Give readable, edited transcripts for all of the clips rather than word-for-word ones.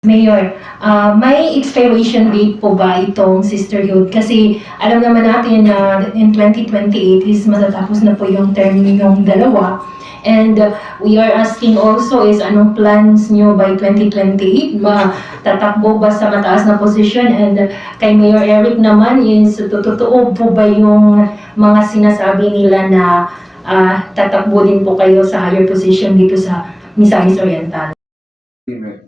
Mayor, may expiration date po ba itong sisterhood? Kasi alam naman natin na in 2028 is matatapos na po yung term yung dalawa. And we are asking also is anong plans nyo by 2028? Tatakbo ba sa mataas na position? And kay Mayor Eric naman is totoo po ba yung mga sinasabi nila na tatakbo din po kayo sa higher position dito sa Misamis Oriental?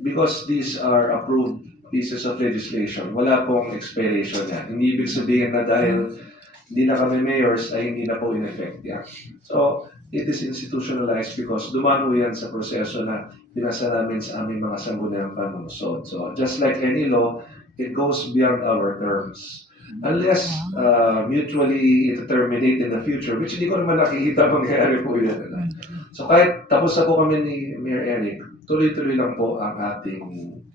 Because these are approved pieces of legislation, wala pong expiration yan. Hindi ibig sabihin na dahil hindi na kami mayors ay hindi na po in effect yan. So, it is institutionalized because dumano yan sa proseso na pinasa namin sa aming mga sangguniang panunsod. So, just like any law, it goes beyond our terms. Unless mutually it terminate in the future, which hindi ko naman nakikita mangyayari po yan. So kahit tapos na po kami ni Mayor Eric, tuloy-tuloy lang po ang ating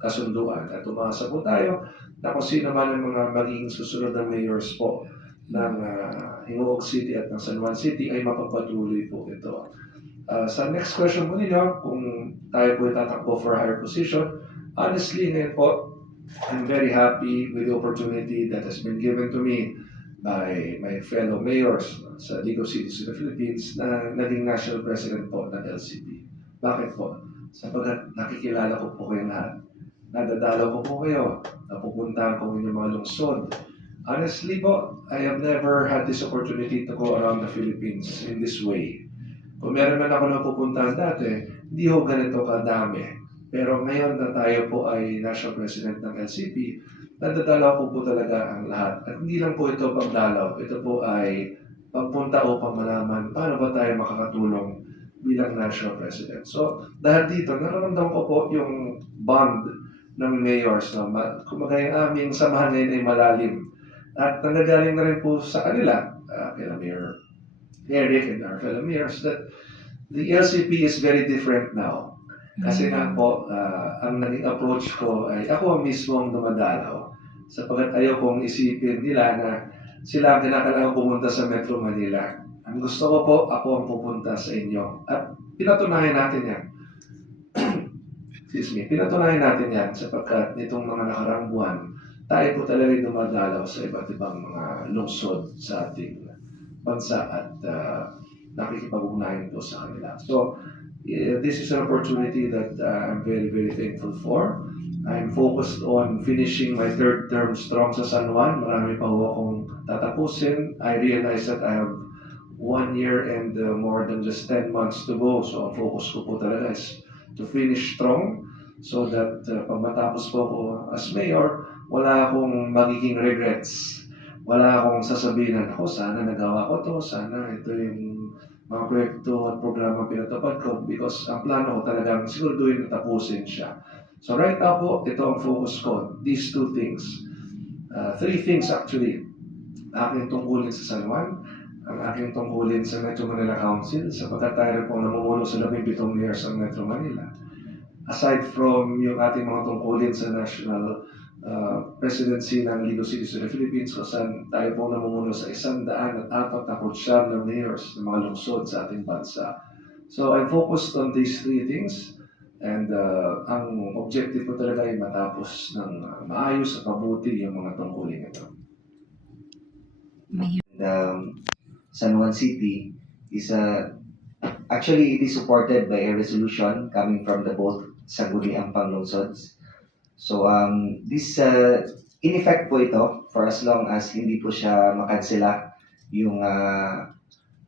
kasunduan at umasa po tayo na kung sino man ang mga magiging susunod na mayors po ng Himuog City at ng San Juan City ay mapapatuloy po ito. Sa next question po ninyo, kung tayo po tatakbo for a higher position, honestly ngayon po, I'm very happy with the opportunity that has been given to me by my fellow mayors sa League of Cities of the Philippines na naging national president po ng LCP. Bakit po? Sapagkat nakikilala ko po kayo lahat. Nadadalaw ko po kayo. Napupuntahan ko inyong mga lungsod. Honestly po, I have never had this opportunity to go around the Philippines in this way. Kung meron man ako napupuntahan dati, hindi ho ganito kadami. Pero ngayon na tayo po ay national president ng LCP, nadadalaw ko po talaga ang lahat. At hindi lang po ito pagdalaw, ito po ay pagpunta upang malaman paano ba tayo makakatulong bilang national president. So, dahil dito, nararamdaman ko po yung bond ng mayors. No? Kumbaga yung aming samahan ngayon ay malalim. At nanggagaling na rin po sa kanila, kay Mayor Eric and our fellow mayors, that the LCP is very different now. Kasi nga po, ang naging approach ko ay ako mismo ang dumadalaw. Sapagkat ayaw kong isipin nila na sila ang kinakailangan pumunta sa Metro Manila. Ang gusto ko po, ako ang pupunta sa inyo. At pinatunayan natin yan. Excuse me, pinatunayan natin yan sapagkat nitong mga nakarang buwan, tayo po talaga dumadalaw sa iba't ibang mga lungsod sa ating bansa at nakikipag-ugnayan po sa kanila. So, this is an opportunity that I'm very, very thankful for. I'm focused on finishing my third term strong sa San Juan. Marami pa ho akong tatapusin. I realize that I have 1 year and more than just 10 months to go. So ang focus ko po talaga is to finish strong so that pag matapos po ako as mayor, wala akong magiging regrets. Wala akong sasabihin na, sana nagawa ko to, sana ito yung mga proyekto at programa pinatupad ko because ang plano ko talagang siguraduhin na tapusin siya. So right now po, ito ang focus ko. These two things. Three things actually. Aking tungkulin sa San Juan, ang aking tungkulin sa Metro Manila Council, sapagkat tayo rin po namumuno sa 17 mayors ng Metro Manila. Aside from yung ating mga tungkulin sa national presidency ng League of Cities of the Philippines, kung saan tayo po namumuno sa 104 na mayors ng mga lungsod sa ating bansa. So I'm focused on these three things. And ang objective ko talaga ay matapos ng maayos at mabuti yung mga tungkulin ito. San Juan City is actually it is supported by a resolution coming from the both Sangguniang Panglungsods. So this in effect po ito for as long as hindi po siya makansela yung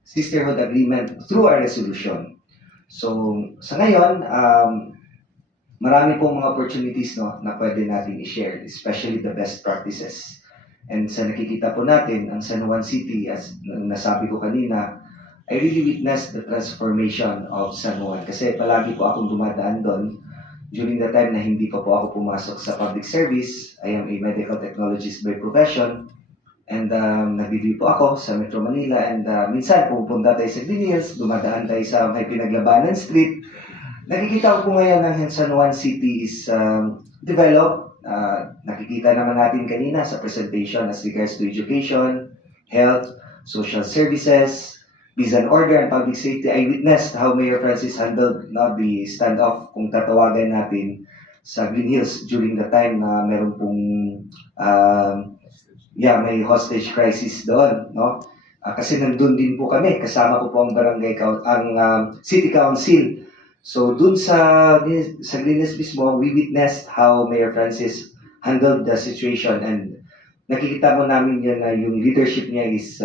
sisterhood agreement through a resolution. So, sa ngayon, marami pong mga opportunities na pwede natin i-share, especially the best practices. And sa nakikita po natin, ang San Juan City, as nasabi ko kanina, I really witnessed the transformation of San Juan. Kasi palagi po akong dumadaan doon during the time na hindi pa po ako pumasok sa public service. I am a medical technologist by profession. And nag-review po ako sa Metro Manila and minsan pupunta tayo sa Green Hills, dumadaan tayo sa may Pinaglabanan Street. Nakikita ko po ngayon ng San Juan City is developed. Nakikita naman natin kanina sa presentation as regards to education, health, social services, peace and order, and public safety. I witnessed how Mayor Francis handled the standoff kung tatawagan natin sa Green Hills during the time na meron pong may hostage crisis doon, no? Kasi nandun din po kami, kasama ko po ang city council. So dun sa Green Hills mismo, we witnessed how Mayor Francis handled the situation, and nakikita mo namin yun na yung leadership niya is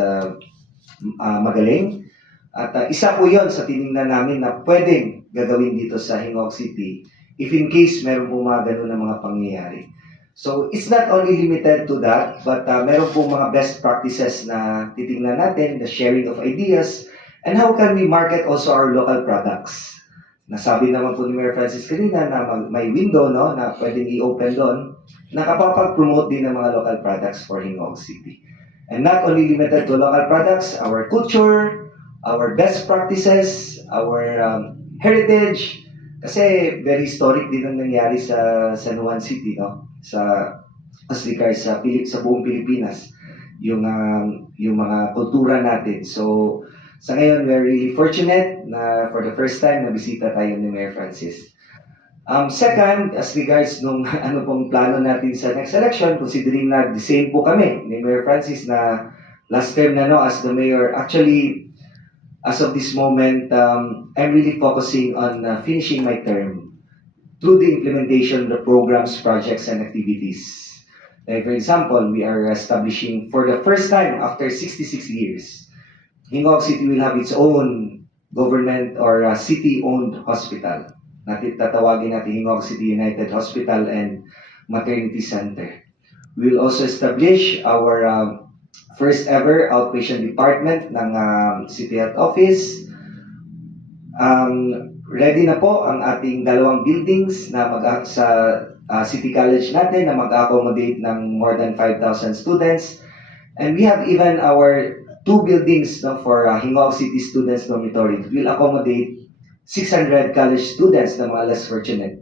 magaling. At isa po yon sa tiningnan namin na pwedeng gagawin dito sa Hingog City if in case meron po mga ganun na mga pangyayari. So it's not only limited to that, but meron po mga best practices na titingnan natin, the sharing of ideas, and how can we market also our local products. Nasabi naman po ni Mayor Francis kanina na may window, no, na pwedeng i-open doon, nakapapag-promote din ng mga local products for Hingog City. And not only limited to local products, our culture, our best practices, our heritage, kasi very historic din ang nangyari sa San Juan City, no? As regards sa buong Pilipinas, yung mga kultura natin. So sa ngayon, we're really fortunate na for the first time nabisita tayo ni Mayor Francis. Second, as regards nung ano pong plano natin sa next election, considering na the same po kami ni Mayor Francis na last term na, no, as the mayor. Actually, as of this moment, I'm really focusing on finishing my term through the implementation of the programs, projects, and activities. Like for example, we are establishing for the first time after 66 years, Hingog City will have its own government or city-owned hospital. Tatawagin natin Hingog City United Hospital and Maternity Center. We will also establish our first ever outpatient department ng City Health Office. Ready na po ang ating dalawang buildings na sa City College natin na mag-accommodate ng more than 5,000 students. And we have even our 2 buildings, no, for Hingog City Students Dormitory. It will accommodate 600 college students na mga less fortunate.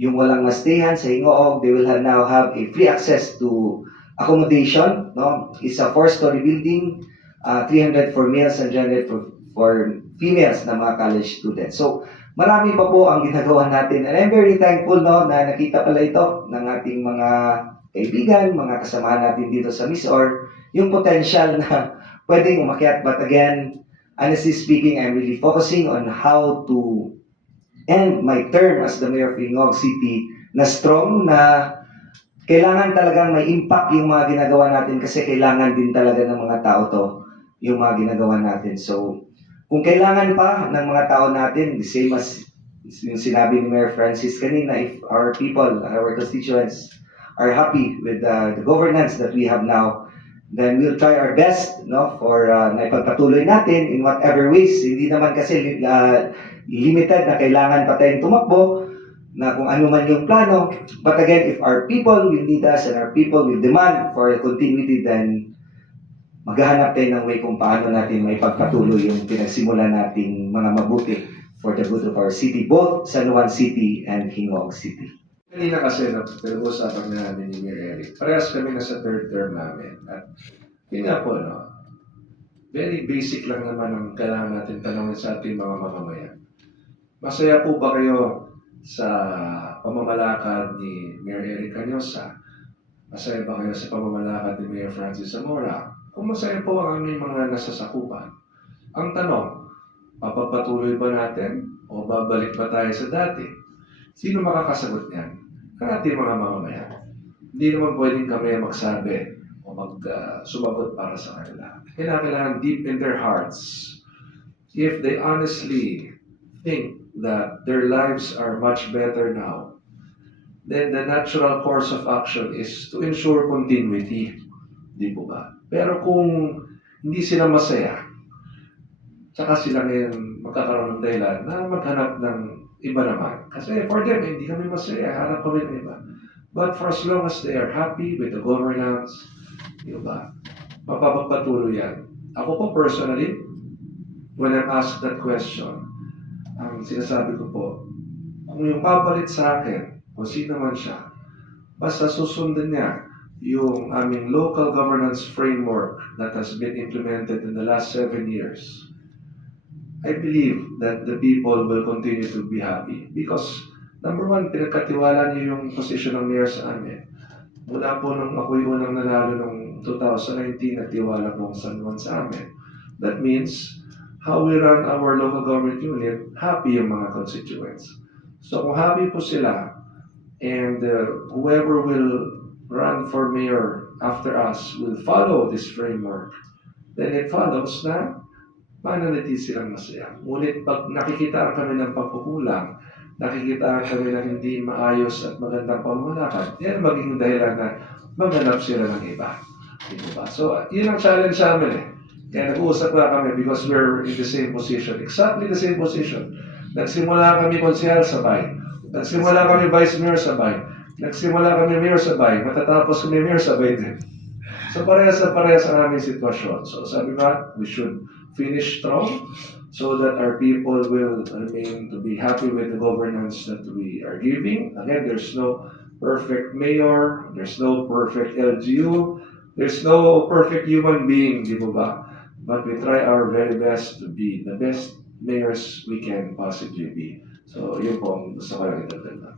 Yung walang mastayhan sa Hingog, they will now have a free access to accommodation, no? It's a 4-story building, 300 for males and 300 for females na mga college students. So, marami pa po ang ginagawa natin. And I'm very thankful, no, na nakita pala ito ng ating mga kaibigan, mga kasamahan natin dito sa MISOR, yung potential na pwedeng umakyat. But again, honestly speaking, I'm really focusing on how to end my term as the mayor of Hingog City na strong, na kailangan talagang may impact yung mga ginagawa natin kasi kailangan din talaga ng mga tao to yung mga ginagawa natin. So, kung kailangan pa ng mga tao natin, the same as yung sinabi ni Mayor Francis kanina, if our people, our constituents are happy with the governance that we have now, then we'll try our best, no, for naipagpatuloy natin in whatever ways. Hindi naman kasi limited na kailangan pa tayong tumakbo na kung ano man yung plano. But again, if our people will need us and our people will demand for continuity, then maghahanap tayo ng way kung paano natin may pagpatuloy yung pinagsimulan nating mga mabuti for the good of our city, both San Juan City and Hingog City. Kanina kasi pinag-uusapan namin ni Mayor Eric. Parehas kami na sa third term namin. At yun nga po, no, very basic lang naman ang kailangan natin tanongin sa ating mga mamamayan. Masaya po ba kayo sa pamamalakad ni Mayor Eric Cañosa? Masaya ba kayo sa pamamalakad ni Mayor Francis Zamora? Kung masaya po ang aming mga nasasakupan, ang tanong, papapatuloy ba natin o babalik ba tayo sa dati? Sino makakasagot niyan? Ang ating mga mamamayan. Hindi naman pwedeng kami magsabi o sumagot para sa kanila. Kailangan deep in their hearts, if they honestly think that their lives are much better now, then the natural course of action is to ensure continuity. Di po ba? Pero kung hindi sila masaya, tsaka sila ngayon magkakaroon ng dahilan na maghanap ng iba naman. Kasi for them, hindi kami masaya, hanap kami ng iba. But for as long as they are happy with the governance, di ba, mapapagpatuloy yan. Ako po personally, when I'm asked that question, ang sinasabi ko po, kung yung papalit sa akin, kung sino man siya, basta susundan niya yung aming local governance framework that has been implemented in the last 7 years, I believe that the people will continue to be happy because Number one, pinagkatiwala niyo yung posisyon ng mayor sa amin. Mula po nung ako'y unang nanalo noong 2019, nagtiwala po ang San Juan sa amin. That means, how we run our local government unit, happy yung mga constituents. So kung happy po sila, and whoever will run for mayor after us will follow this framework, then it follows na mananatili silang masaya. Ngunit pag nakikita kami ng pagkukulang, nakikita kami ng hindi maayos at magandang pamamalakad, yan magiging dahilan na maghanap sila ng iba. Diba? So, yun ang challenge sa amin eh. Kaya nag-uusap na kami because we're in the same position. Exactly the same position. Nagsimula kami konsehal sabay. Nagsimula kami vice mayor sabay. Nagsimula kami mayor sabay. Matatapos kami mayor sabay din. So, parehas ang aming sitwasyon. So, sabi ba, we should finish strong so that our people will remain to be happy with the governance that we are giving. Again, there's no perfect mayor, there's no perfect LGU, there's no perfect human being, di ba? But we try our very best to be the best mayors we can possibly be. So, yun po ang gusto ko lang idagdag.